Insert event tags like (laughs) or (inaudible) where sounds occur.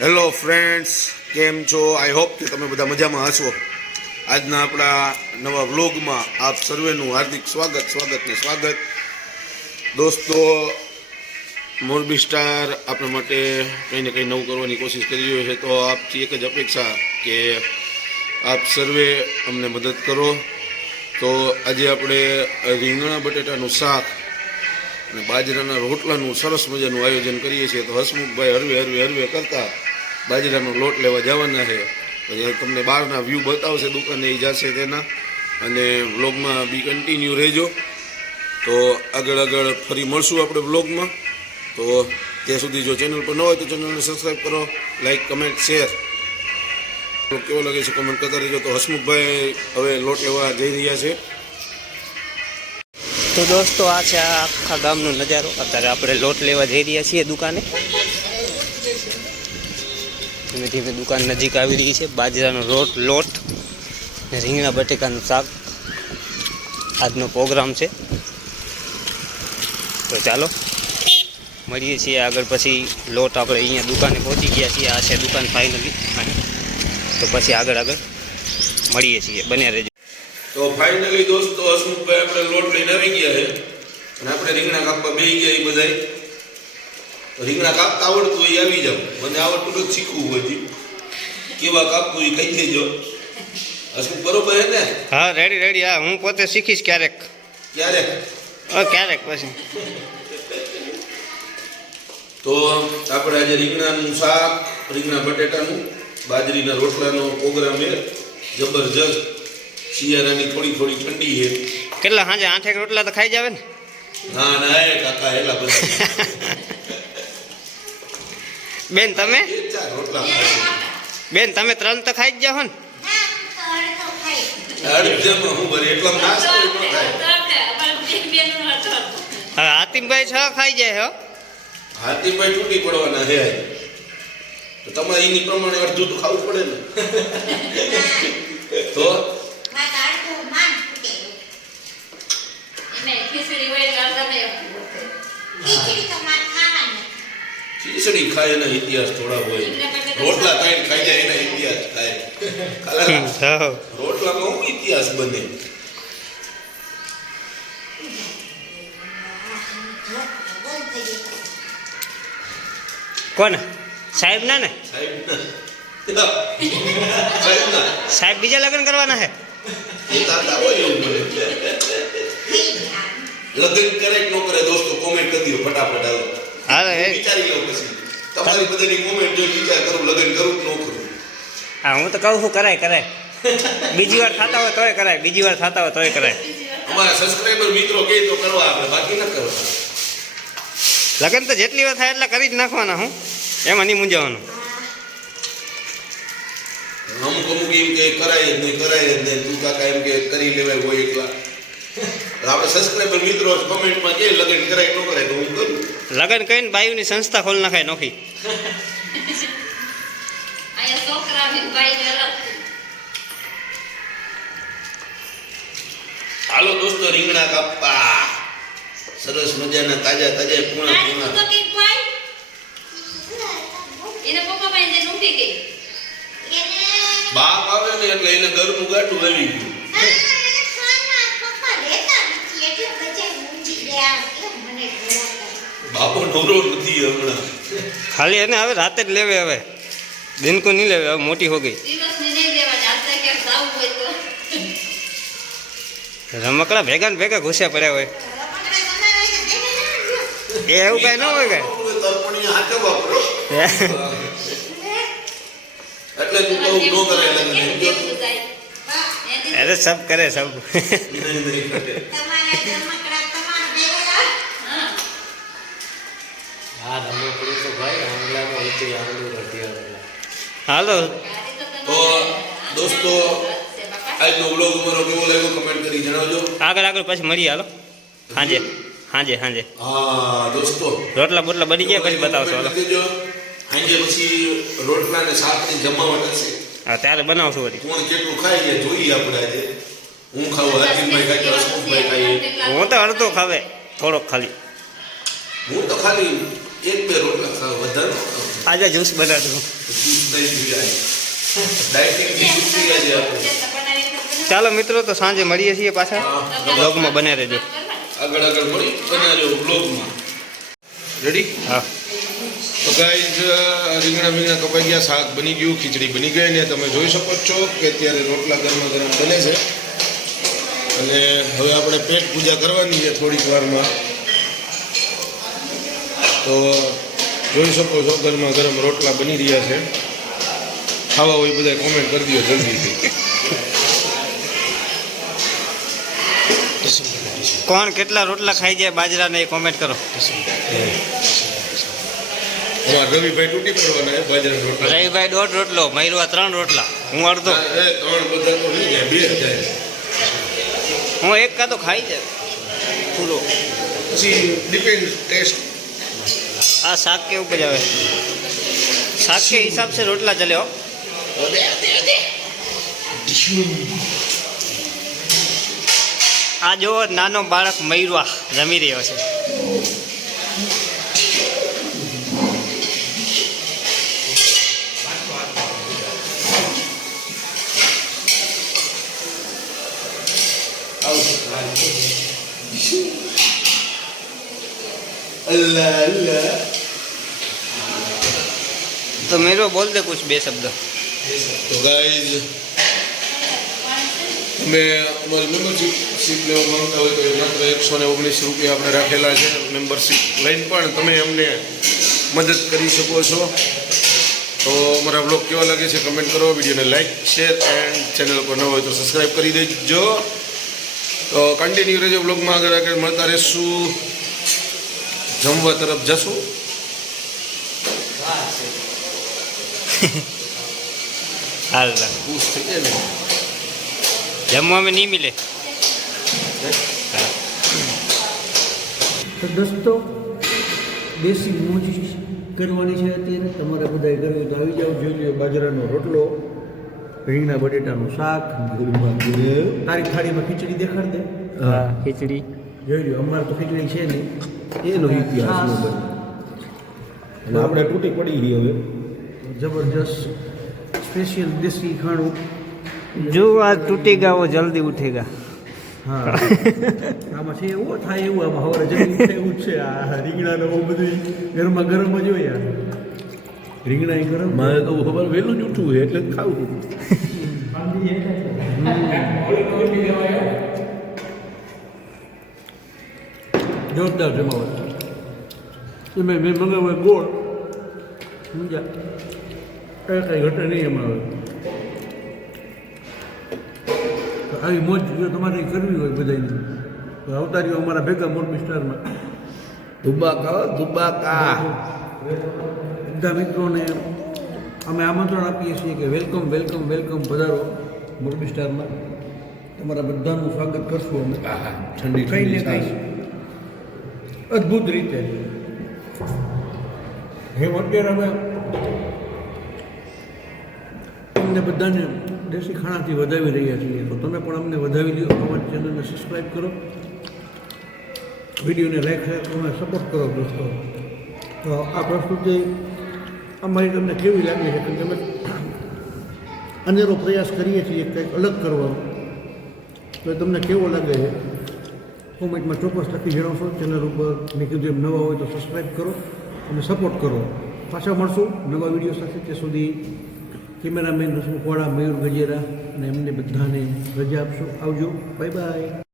Hello friends કેમ છો? I hope કે તમે બધા મજામાં હશો. આજના આપણા નવા વ્લોગમાં આપ સર્વેનું હાર્દિક સ્વાગત સ્વાગત ને સ્વાગત. દોસ્તો, મોરબી સ્ટાર આપણા માટે કંઈ ને કંઈ નવું કરવાની કોશિશ કરી રહ્યો છે, તો આપથી એક જ અપેક્ષા કે આપ સર્વે અમને મદદ કરો. તો આજે આપણે રીંગણા બટેટાનું શાક અને બાજરાના રોટલાનું સરસ મજાનું આયોજન કરીએ છીએ. તો હસમુખભાઈ હરવે હરવે હરવે કરતા બાજરાનો લોટ લેવા જવાના છે. પછી તમને બહારના વ્યૂ બતાવશે, દુકાને એ જશે તેના. અને વ્લોગમાં બી કન્ટિન્યુ રહેજો. તો આગળ આગળ ફરી મળશું આપણે વ્લોગમાં તો ત્યાં સુધી જો ચેનલ પર ન હોય તો ચેનલને સબસ્ક્રાઈબ કરો લાઇક કમેન્ટ શેર કેવો લાગે છે કમેન્ટ કરતા રહેજો. તો હસમુખભાઈ હવે લોટ લેવા જઈ રહ્યા છે. તો દોસ્તો, આ છે આખા ગામનો નજારો. અત્યારે આપણે લોટ લેવા જઈ રહ્યા છીએ દુકાને. ધીમે ધીમે દુકાન નજીક આવી રહી છે, બાજરાનો રોટ, લોટ ને રીંગણા, બટેકાનું શાક. આજનો પ્રોગ્રામ છે. તો ચાલો, મળીએ છીએ આગળ પછી લોટ આપણે અહીંયા દુકાને પહોંચી ગયા છીએ, આ છે દુકાન ફાઇનલી તો પછી આગળ આગળ મળીએ છીએ, બન્યા રહેજો. તો ફાઇનલી દોસ્તો હસમુખભાઈ આપણે લોટ લઈને આવી ગયા છે. અને આપણે રીંગણા કાપવા બે ગયા એ બધાય. રીંગણા કાપતા આવડતું હોય એ આવી જાવ મને આવડતું તો શીખવું હોય. કેવા કાપવું એ કહી દેજો. હસમુખ બરોબર હે ને? હા રેડી રેડી હા હું પોતે શીખીશ ક્યારેક. ક્યારેક? હા ક્યારેક પછી. તો આપણે આજે રીંગણાનું શાક રીંગણા બટેટાનું બાજરીના રોટલાનો પ્રોગ્રામ એ જબરજસ્ત. શિયાળાની થોડી થોડી ઠંડી છે. કેટલા સાંજે આઠેક રોટલા તો ખાઈ જાવે ને? ના ના એ કાકા એલા બધા. બેન તમે? બેન તમે ત્રણ તો ખાઈ જ જાઓ ને. હું હવે હાતિમભાઈ છ ખાઈ જાય હો. હાતિમભાઈ તૂટી પડવાના છે. તો તમારે એની પ્રમાણે અડધું તો ખાવું પડે ને. તો? ખીચડી ખાય એના ઇતિહાસ થોડા હોય. રોટલા ખાઈને ખાઈ જાય એના ઇતિહાસ ખાય. ખાલા હો. રોટલામાં હું ઇતિહાસ બને? કોને સાહેબ ના? ને સાહેબ ના સાહેબ ના સાહેબ બીજા લગ્ન કરવાના છે એ તાતા હોય એવું બને લગ્ન કરે કે ન કરે દોસ્તો કોમેન્ટ કરી દો ફટાફટ હાલો એ વિચારી લો પછી. તમારી બધાની કોમેન્ટ જો વિચાર કરું લગ્ન કરું કે ન કરું? હા હું તો કહું છું કરાય કરાય. બીજી વાર થતા હોય તોય કરાય બીજી વાર થતા હોય તોય કરાય. અમારા સબસ્ક્રાઇબર મિત્રો કહે તો કરવા આપણે બાકી ન કરવા. લગ્ન તો જેટલી વાર થાય એટલા કરી જ નાખવાના હું. એમાં નહીં મૂંઝાવાનું. અમુક અમુક એમ કે કરાય જ નહીં કરાય જ નહીં. તું કાકા એમ કે કરી લેવાય હોય એકલા. આપણે સબસ્ક્રાઇબર મિત્રો કોમેન્ટમાં કે લગ્ન કરાય ન કરાય લગ્ન કરીને બાયુની સંસ્થા ખોલી નાખાય નોખી. (laughs) હાલો દોસ્તો રીંગણા કાપવા. સરસ મજાના તાજા તાજા પૂણા પૂણા બાપ આવે ને એટલે એને ઘરનું ગાટું આવી ગયું. બાપો નવરો નથી હમણાં. ખાલી એને હવે રાતે જ લેવે હવે. દિનકો નહીં લેવે હવે મોટી હો ગઈ. રમકડા ભેગા ને ભેગા ઘૂસ્યા પડ્યા હોય. એ એવું કઈ ન હોય કઈ. એટલે સબ કરે સબ. હાલો. તો દોસ્તો આજનો બ્લોગ અમારો કેવો લાગ્યો કમેન્ટ કરી જણાવજો. આગળ આગળ પછી મળીએ હાલો. સાંજે સાંજે સાંજે હા દોસ્તો. રોટલા બોટલા બની ગયા પછી બતાવશો હાલો. સાંજે પછી રોટલા ને શાકની જમાવટ હશે હા ત્યારે બનાવશું વળી. કોણ કેટલું ખાય છે જોઈએ આપણે આજે. હું ખાવું હાર્દિકભાઈ ખાય રસમુખભાઈ ખાઈએ. હું તો અડધો ખાવે થોડોક ખાલી. હું તો ખાલી એક બે રોટલા ખાવ વધારે. આજે જ્યુસ બનાવતું ચાલો મિત્રો તો સાંજે મળીએ છીએ પાછા. બ્લોગમાં બને રહેજો. આગળ આગળ મળી બનાવ્યો બ્લોગમાં. રેડી હા. તો ગાઈઝ રીંગણા બીંગણા કપાઈ ગયા શાક બની ગયું ખીચડી બની ગઈ ને તમે જોઈ શકો છો કે અત્યારે રોટલા ગરમા ગરમ બને છે. અને હવે આપણે પેટ પૂજા કરવાની છે થોડીક વારમાં. તો જોઈ શકો છો ગરમા ગરમ રોટલા બની રહ્યા છે. ખાવા હોય બધા કોમેન્ટ કરી દો જલ્દીથી. કોણ કેટલા રોટલા ખાઈ જાય બાજરાને એ કોમેન્ટ કરો. રવિભાઈ તૂટી પડવાના છે બાજરાના રોટલા. રવિભાઈ દોઢ રોટલો મહિરવા ત્રણ રોટલા. હું અડધો. ત્રણ બધા તો બે હું એક કાં તો ખાઈ જાય. પૂરો. પછી ડિપેન્ડ ટેસ્ટ આ શાક કેવું બજાવે શાક કે હિસાબ સે રોટલા ચલે આ જો નાનો બાળક મયુરવા રમી રહ્યો છે. અલ્લાહ અલ્લાહ મેરો બોલ દે કુછ બે શબ્દ. તો ગાઈઝ અમે અમારી મેમ્બરશીપ શીપ લેવા માંગતા હોય તો માત્ર એકસો ને ઓગણીસ રૂપિયા આપણે રાખેલા છે મેમ્બરશીપ લઈને પણ તમે અમને મદદ કરી શકો છો. તો અમારા બ્લોગ કેવા લાગે છે કમેન્ટ કરો, વિડીયોને લાઈક શેર એન્ડ ચેનલ પર ન હોય તો સબસ્ક્રાઈબ કરી દેજો. તો કન્ટિન્યુ રહેજો બ્લોગમાં આગળ આગળ મળતા રહેશું. જમવા તરફ જશું. હાલ. જમવામાં નહીં મિલે તો દોસ્તો દેશી મોજી કરવાની છે અત્યારે. તમારા બધા ઘરે આવી જાવ જોઈ લો બાજરાનો રોટલો રીંગણા બટેટાનું શાક તારી થાળીમાં ખીચડી દેખાડ દે. હા ખીચડી. જોઈ લો અમારે તો ખીચડી છે નહીં. એનો ઇતિહાસ આપણે તૂટી પડી હવે. જબરજસ્ત સ્પેશિયલ દેશી ખાણું. જો આ તૂટેગા વો જલ્દી ઉઠેગા. હા. આમાં છે એવું થાય એવું આમાં હવે જલ્દી એવું છે. આ રીંગણાને બહુ બધું ગરમા ગરમ જ હોય યાર રીંગણા એ ગરમ મારે તો ખબર વહેલું જ ઉઠવું છે એટલે જ ખાવું. જોરદાર જમાવટ. મેં મેં મંગાવ્યો ગોળ. સમજ્યા? એ કંઈ ઘટે નહીં એમાં હવે આવી મોજ જો તમારે કરવી હોય બધાની તો આવતા અમારા ભેગા મોરબી સ્ટારમાં ધુબાકા ધુબાકા બધા મિત્રોને અમે આમંત્રણ આપીએ છીએ કે વેલકમ વેલકમ વેલકમ પધારો મોરબી સ્ટારમાં તમારા બધાનું સ્વાગત કરશું અમે આહા ઠંડી કંઈ ને કંઈ અદ્ભુત રીતે હે અત્યારે અમે તમને બધાને દેશી ખાણાથી વધાવી રહ્યા છીએ. તો તમે પણ અમને વધાવી દો. અમારી ચેનલને સબસ્ક્રાઈબ કરો. વિડીયોને લાઈક શેર તમે સપોર્ટ કરો દોસ્તો. તો આ પ્રસ્તુતિ અમારી તમને કેવી લાગી છે? કે અમે અનેરો પ્રયાસ કરીએ છીએ કંઈક અલગ કરવાનો. તો તમને કેવો લાગે છે? કોમેન્ટમાં ચોક્કસ લખી જણાવશો. ચેનલ ઉપર મેં કીધું એમ નવા હોય તો સબસ્ક્રાઈબ કરો અને સપોર્ટ કરો. પાછા મળશું નવા વીડિયો સાથે. ત્યાં સુધી કેમેરામેન રસમુખવાળા મયુર ગજેરા અને એમને બધાને રજા આપશો. આવજો. Bye bye.